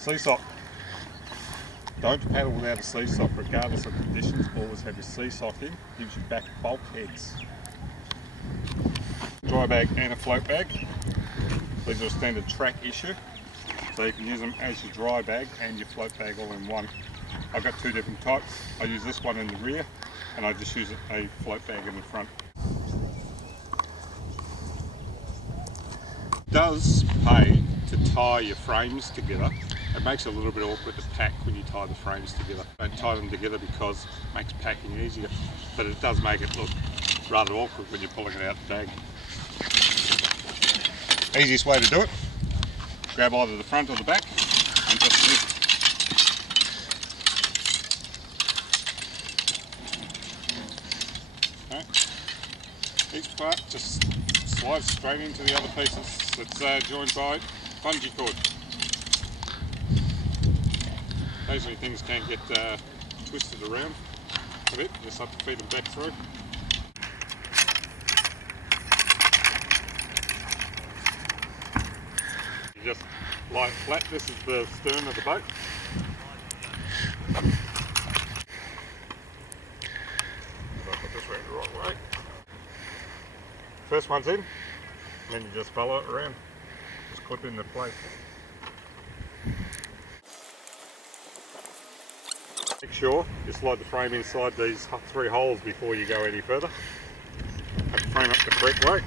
Sea sock. Don't paddle without a sea sock, regardless of conditions. Always have your sea sock in. Gives you back bulkheads. Dry bag and a float bag. These are a standard Trak issue, so you can use them as your dry bag and your float bag all in one. I've got two different types. I use this one in the rear, and I just use a float bag in the front. It does pay to tie your frames together. It makes it a little bit awkward to pack when you tie the frames together. Don't tie them together because it makes packing easier, but it does make it look rather awkward when you're pulling it out the bag. Easiest way to do it, grab either the front or the back and just lift. Okay. Each part just slides straight into the other pieces. It's joined by bungee cord. Occasionally things can get twisted around a bit, just have to feed them back through. You just lie it flat. This is the stern of the boat. I'll put this around the right way. First one's in, and then you just follow it around. Just clip into place. Make sure you slide the frame inside these 3 holes before you go any further. Have the frame up the correct way.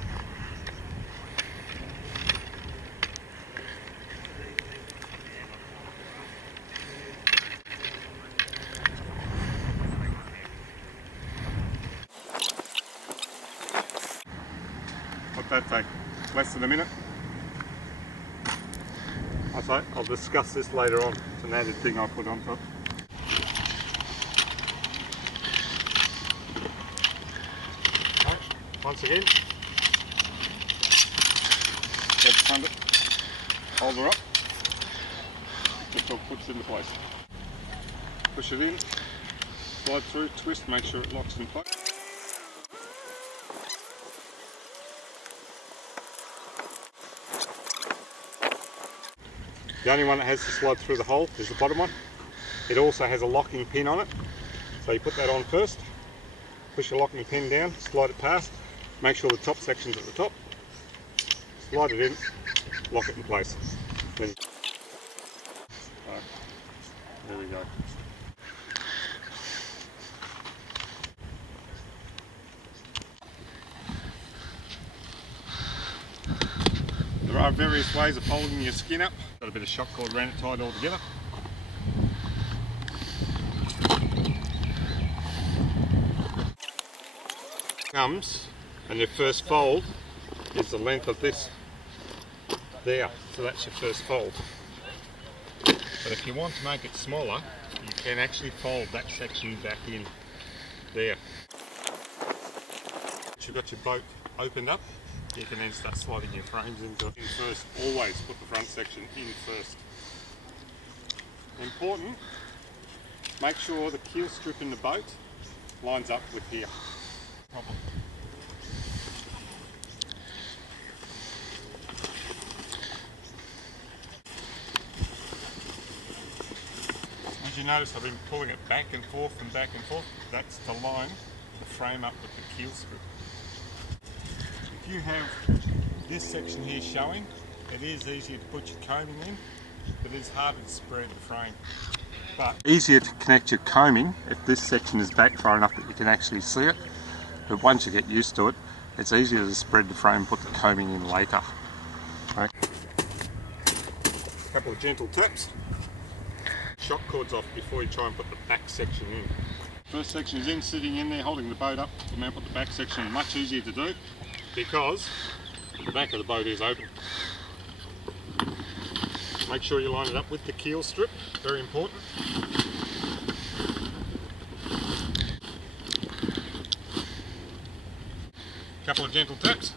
What's that take? Less than a minute? I'll discuss this later on. It's an added thing I'll put on top. Once again, grab the front, hold her up, just so it puts into place. Push it in, slide through, twist, make sure it locks in place. The only one that has to slide through the hole is the bottom one. It also has a locking pin on it, so you put that on first, push your locking pin down, slide it past. Make sure the top section's at the top, slide it in, lock it in place. Then, there we go. There are various ways of folding your skin up. Got a bit of shock cord around it, tied all together. Comes. And your first fold is the length of this there, so that's your first fold. But if you want to make it smaller, you can actually fold that section back in there. Once you've got your boat opened up, you can then start sliding your frames in first. Always put the front section in first. Important, make sure the keel strip in the boat lines up with here. Problem. As you notice, I've been pulling it back and forth and back and forth. That's to line the frame up with the keel strip. If you have this section here showing, it is easier to put your coaming in, but it's harder to spread the frame. But easier to connect your coaming if this section is back far enough that you can actually see it. But once you get used to it, it's easier to spread the frame and put the coaming in later. Right. A couple of gentle taps. Shock cords off before you try and put the back section in. First section is in, sitting in there, holding the boat up. And now put the back section in. Much easier to do because the back of the boat is open. Make sure you line it up with the keel strip, very important. Couple of gentle taps.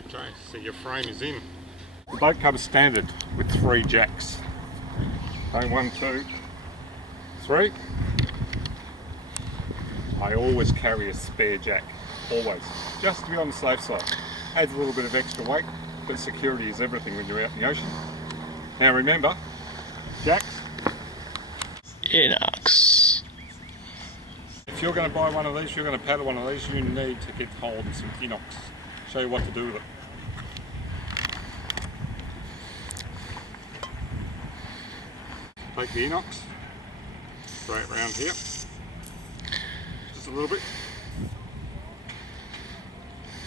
Okay, so your frame is in. The boat comes standard with 3 jacks. Okay, 1, 2, 3. I always carry a spare jack, always, just to be on the safe side. Adds a little bit of extra weight, but security is everything when you're out in the ocean. Now remember, jacks, Inox. if you're going to buy one of these, you're going to paddle one of these, you need to get hold of some inox. Show you what to do with it. Take the inox, throw it around here, just a little bit,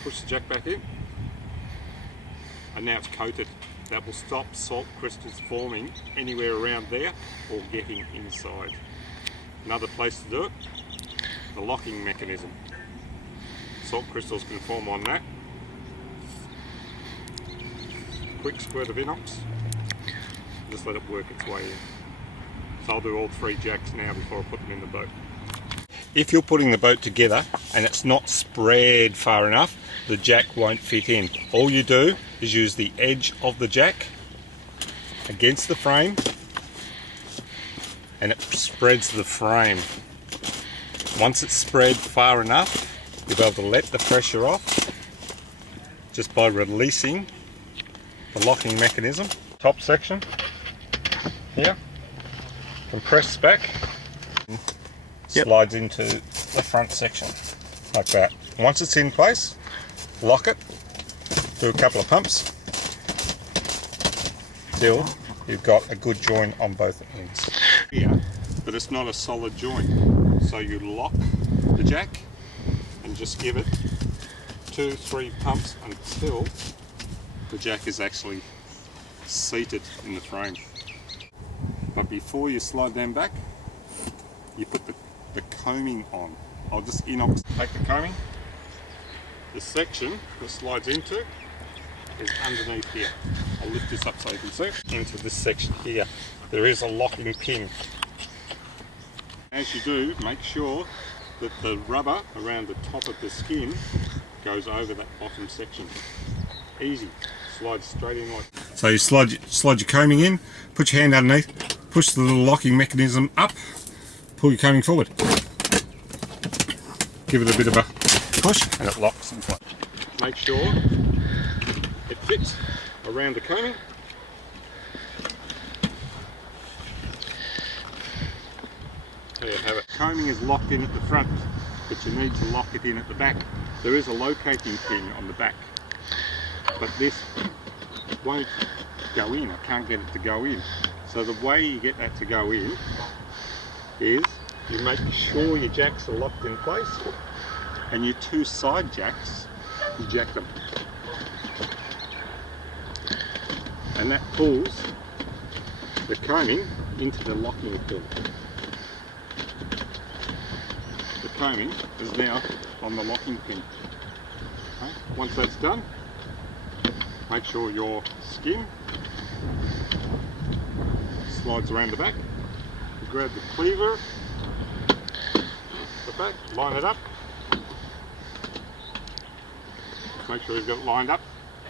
push the jack back in, and now it's coated. That will stop salt crystals forming anywhere around there or getting inside. Another place to do it, the locking mechanism. Salt crystals can form on that. Quick squirt of inox, just let it work its way in. So I'll do all 3 jacks now before I put them in the boat. If you're putting the boat together and it's not spread far enough, the jack won't fit in. All you do is use the edge of the jack against the frame and it spreads the frame. Once it's spread far enough, you'll be able to let the pressure off just by releasing the locking mechanism. Top section here compresses back, slides into the front section like that. Once it's in place, lock it, do a couple of pumps till you've got a good joint on both ends. Here, but it's not a solid joint, so you lock the jack and just give it 2-3 pumps until the jack is actually seated in the frame. But before you slide them back, you put the coaming on. I'll just inox, take the coaming. The section that slides into is underneath here. I'll lift this up so you can see. Into this section here, there is a locking pin. As you do, make sure that the rubber around the top of the skin goes over that bottom section. Easy, slides straight in like that. So you slide your coaming in, put your hand underneath, push the little locking mechanism up, pull your coaming forward. Give it a bit of a push and it locks in place. Make sure it fits around the coaming. There you have it. Coaming is locked in at the front, but you need to lock it in at the back. There is a locating pin on the back, but this won't go in. I can't get it to go in. So the way you get that to go in is you make sure your jacks are locked in place, and your 2 side jacks, you jack them. And that pulls the coaming into the locking pin. The coaming is now on the locking pin. Okay. Once that's done, make sure your skin slides around the back. You grab the cleaver, the back, line it up. Make sure you've got it lined up.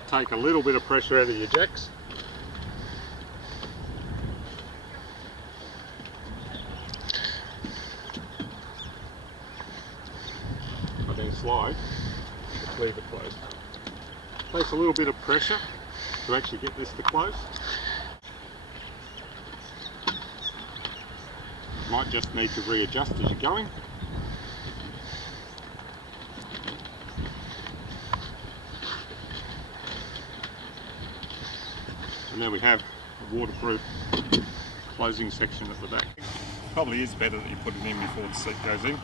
Take a little bit of pressure out of your jacks. And then slide the cleaver closed. Takes a little bit of pressure to actually get this to close. Might just need to readjust as you're going. And there we have a waterproof closing section at the back. Probably is better that you put it in before the seat goes in.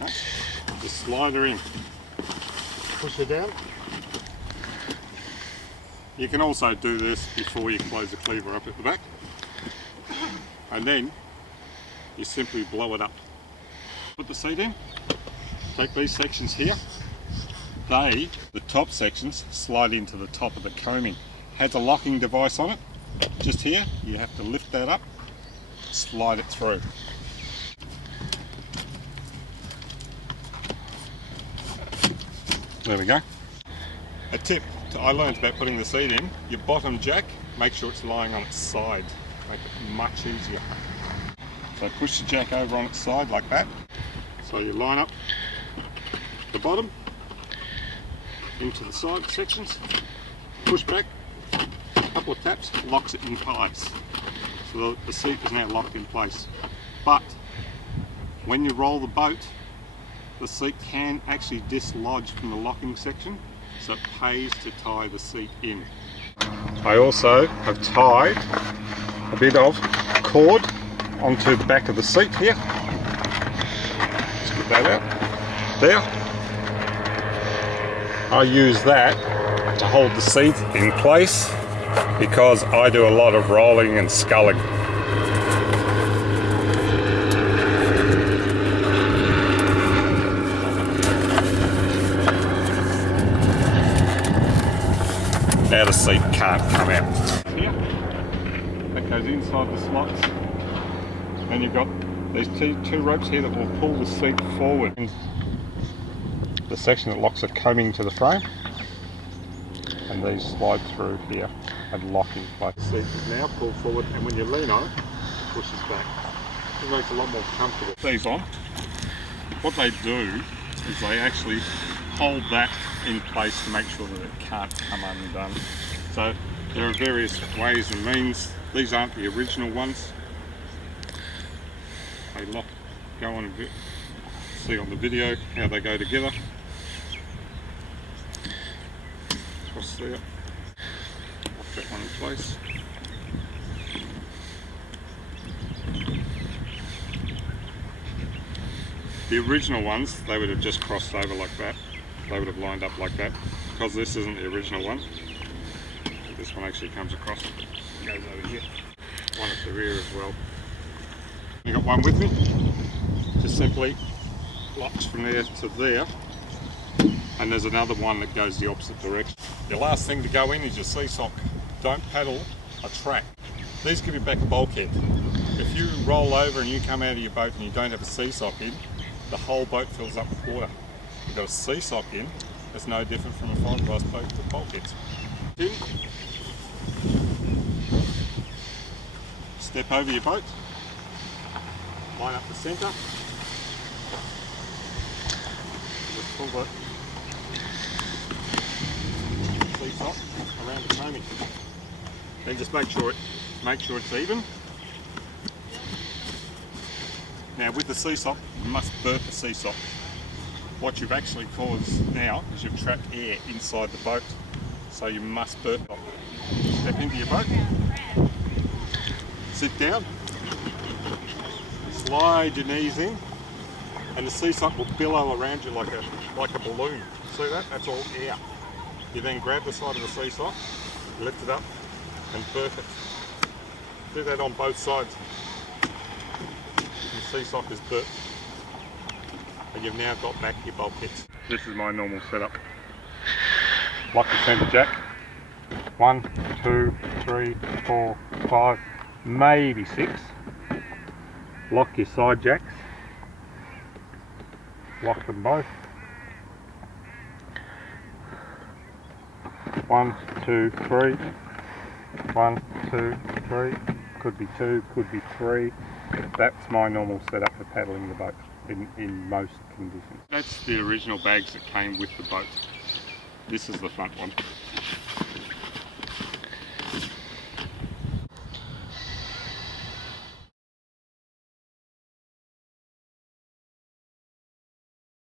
Okay. Just slide her in, push her down. You can also do this before you close the cleaver up at the back, and then you simply blow it up. Put the seat in, take these sections here. The top sections slide into the top of the coaming. Has a locking device on it, just here. You have to lift that up, slide it through. There we go. A tip I learned about putting the seat in, your bottom jack, make sure it's lying on its side. Make it much easier. So push the jack over on its side like that. So you line up the bottom, into the side sections, push back, a couple of taps, locks it in place. So the seat is now locked in place. But when you roll the boat, the seat can actually dislodge from the locking section, so it pays to tie the seat in. I also have tied a bit of cord onto the back of the seat here. Let's get that out. There. I use that to hold the seat in place because I do a lot of rolling and sculling. Now the seat can't come out. Here, that goes inside the slots, and you've got these two ropes here that will pull the seat forward. And the section that locks it combing to the frame, and these slide through here and lock in place. The seat is now pulled forward, and when you lean on it, it pushes back. It makes it a lot more comfortable. These on, what they do is they actually hold that in place to make sure that it can't come undone. So there are various ways and means. These aren't the original ones. They go on a bit. See on the video how they go together. Across there. Lock that one in place. The original ones, they would have just crossed over like that. They would have lined up like that. Because this isn't the original one, this one actually comes across and goes over here. One at the rear as well. You got one with me? Just simply locks from there to there. And there's another one that goes the opposite direction. Your last thing to go in is your seesock. Don't paddle a track. These give you back a bulkhead. If you roll over and you come out of your boat and you don't have a seesock in, the whole boat fills up with water. You've got a seesock in, it's no different from a fiberglass boat with bulkheads. Step over your boat, line up the centre, just pull the seesock around the combing. Then just make sure it's even. Now with the seesock, you must burp the seesock. What you've actually caused now is you've trapped air inside the boat, so you must burp it. Step into your boat, sit down, slide your knees in, and the seesock will billow around you like a balloon. See that? That's all air. You then grab the side of the seesock, lift it up, and burp it. Do that on both sides. The seesock is burped. And you've now got back your bulkheads. This is my normal setup. Lock the centre jack. 1, 2, 3, 4, 5, maybe 6. Lock your side jacks. Lock them both. 1, 2, 3. 1, 2, 3. Could be 2, could be 3. That's my normal setup for paddling the boat in most conditions. That's the original bags that came with the boat. This is the front one.